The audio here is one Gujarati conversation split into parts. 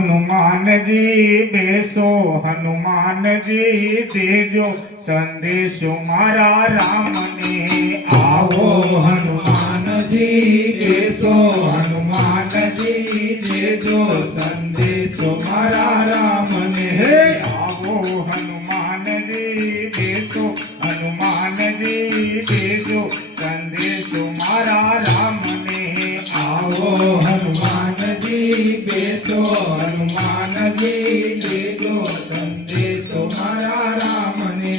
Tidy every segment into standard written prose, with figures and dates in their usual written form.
હનુમાનજી બેસો હનુમાનજી દેજો સંદેશો મારા રામને આવો હનુમાનજી બેસો હનુમાનજી દેજો સંદેશો મારા રામને. હે આવો હનુમાનજી બેસો હનુમાનજી દેજો સંદેશો મારા રામને આવો હનુમાનજી બેસો હનુમાનજી દેજો સંદેશો મારા રામને.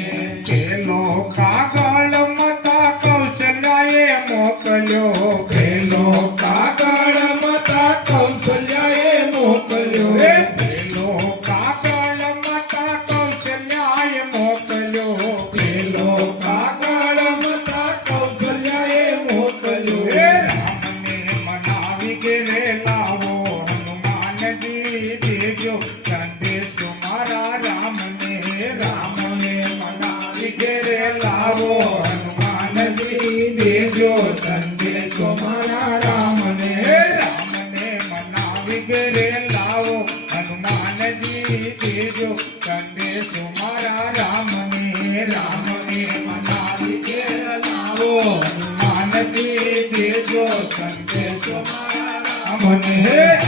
પેલો કાગળ મતા કૌશલ્યાએ મોકલ્યો પેલો કાગળ મતા કૌશલ્યાએ મોકલ્યો. પેલો કાગળ મતા કૌશલ્યાએ મોકલ્યો પેલો કાગળ મતા કૌશલ્યાએ મોકલ્યો. રામને મનાવી ઘેરે લાવો હનુમાનજી દેજો સંદેશો મારા રામને રામને મનાવી ઘેરે લાવો હનુમાનજી દેજો સંદેશો મારા રામને. રામને મનાવી ઘેરે લાવો હનુમાનજી દેજો સંદેશો મારા રામને રામને મનાવી ઘેરે લાવો હનુમાનજી દેજો સંદેશો મારા રામને.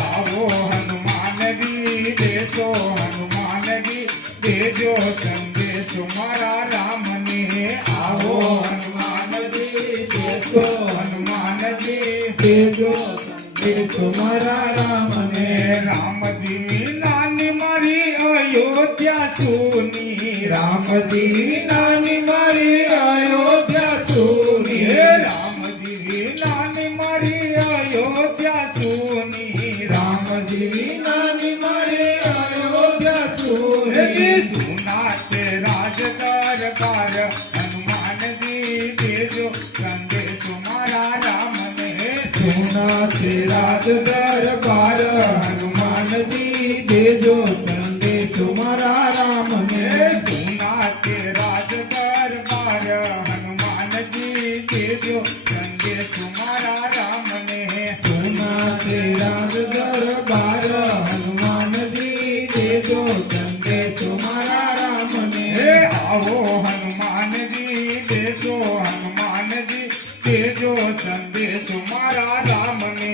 આવો હનુમાનજી દેજો હનુમાનજી દેજો સંદેશો મારા રામને આવો હનુમાનજી દેજો હનુમાનજી દેજો સંદેશો મારા રામને. રામજી નાની મારી અયોધ્યા સુની રામજી નાની મારી અયોધ્યા સુની. રામજી નાની મારી અયોધ્યા સુની રામજી નાની મારી અયોધ્યા સુની. સુના છે રાજ દરબાર હનુમાનજી દેજો સંદેશો મારા રામને સુના છે રાજ દરબાર હનુમાનજી દેજો સંદેશો મારા રામને. સુના છે રાજ દરબાર હનુમાનજી દેજો સંદેશો મારા રામને સુના છે રાજ દરબાર હનુમાનજી દેજો સંદેશો મારા રામને. આવો હનુમાનજી દેજો હનુમાનજી દેજો સંદેશો મારા રામને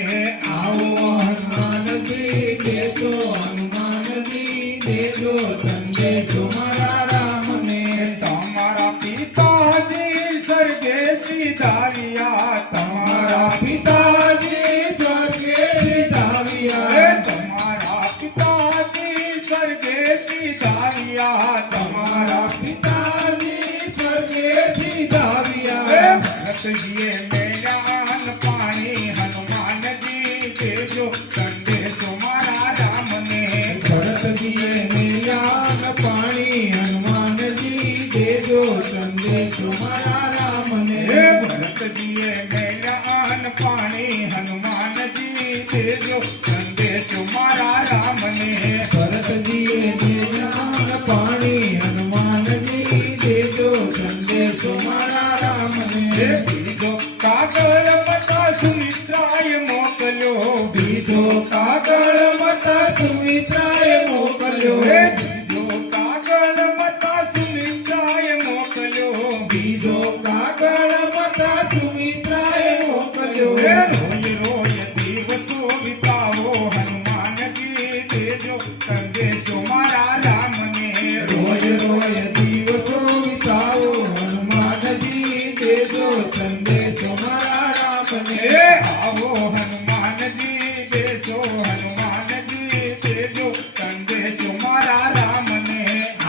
આવો હનુમાનજી દેજો હનુમાનજી દેજો સંદેશો મારા રામને. તમારા પિતાજી સ્વર્ગે સીધાવ્યા તમારા પિતાજી સ્વર્ગે સીધાવ્યા. તમારા પિતાજી સ્વર્ગે સીધાવ્યા તમારા પિતાજી સ્વર્ગે સીધાવ્યા. ભરતજીએ મેળાન પાણી હનુમાનજી દેજો સંદેશો મારા રામને ભરતજીએ નિર્યાન પાણી હનુમાનજી દેજો સંદેશો મારા રામને. ભરતજીએ મેળાન પાણી હનુમાનજી દેજો સંદેશો મારા રામને ભરતજીએ નિર્યાન પાણી હનુમાનજી દેજો સંદેશો મારા રામને. બીજો કાગળ મતા સુમિત્રાએ મોકલ્યો બીજો કાગળ મતા સુમિત્રાએ મોકલ્યો. બીજો કાગળ મતા સુમિત્રાએ મોકલ્યો બીજો કાગળ મતા સુમિત્રાએ મોકલ્યો. રોજ રોજ દિવસો વિતાવો હનુમાનજી દેજો સંદેશો મારા રામને રોજ રોજ દિવસો વિતાવો હનુમાનજી દેજો સંદેશો મારા રામને. આવો હનુમાનજી દેજો હનુમાનજી દેજો સંદેશો મારા રામને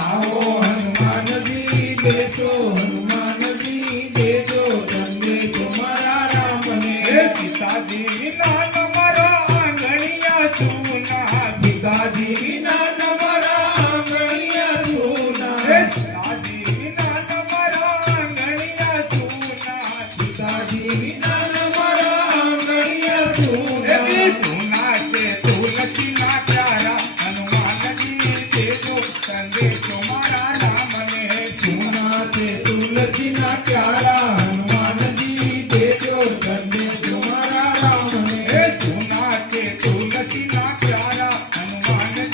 આવો હનુમાનજી દેજો હનુમાનજી દેજો સંદેશો મારા રામને. સીતાજી ના તમારા આંગણિયા સુના પિતાજી વિના તમારા આંગણિયા સુના. સીતાજી ના તમારા આંગણિયા સુના પિતાજી વિના તમારા આંગણિયા સુના. સુના છે તુલસી ના પ્યારા હનુમાનજી દેજો સંદેશો મારા રામને સુના છે તુલસીના પ્યારા હનુમાનજી દેજો સંદેશો મારા રામને. સુના છે તુલસી ના પ્યારા હનુમાનજી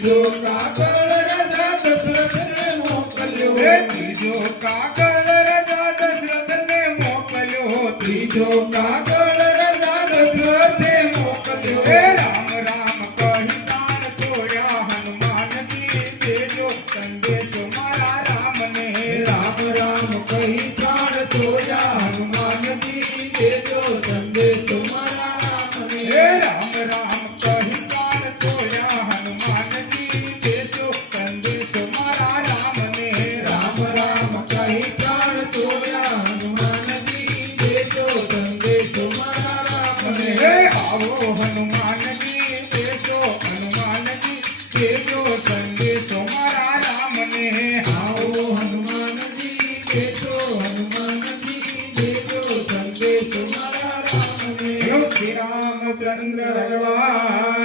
ત્રીજો કાગળ રાજા દશરથને મોકલ્યો એ ત્રીજો કાગળ રાજા દશરથને મોકલ્યો ત્રીજો કાગળ રાજા દશરથે મોકલ્યો હે રામ રામ કહી પ્રાણ છોડ્યા હનુમાનજી દેજો સંદેશો મારા રામને રામ રામ કહી પ્રાણ છોડ્યા હનુમાનજી દેજો સંદેશો મારા રામને હે રામ રામ કહી પ્રાણ છોડ્યા હનુમાનજી દેજો સંદેશો મારા રામને રામ રામ કહી પ્રાણ છોડ્યા હનુમાનજી દેજો સંદેશો મારા રામને હે આવો હનુમાનજી દેજો હનુમાનજી દેજો સંદેશો મારા રામને આવો હનુમાનજી દેજો હનુમાનજી દેજો સંદેશો મારા રામને શ્રી રામચંદ્ર ભગવાન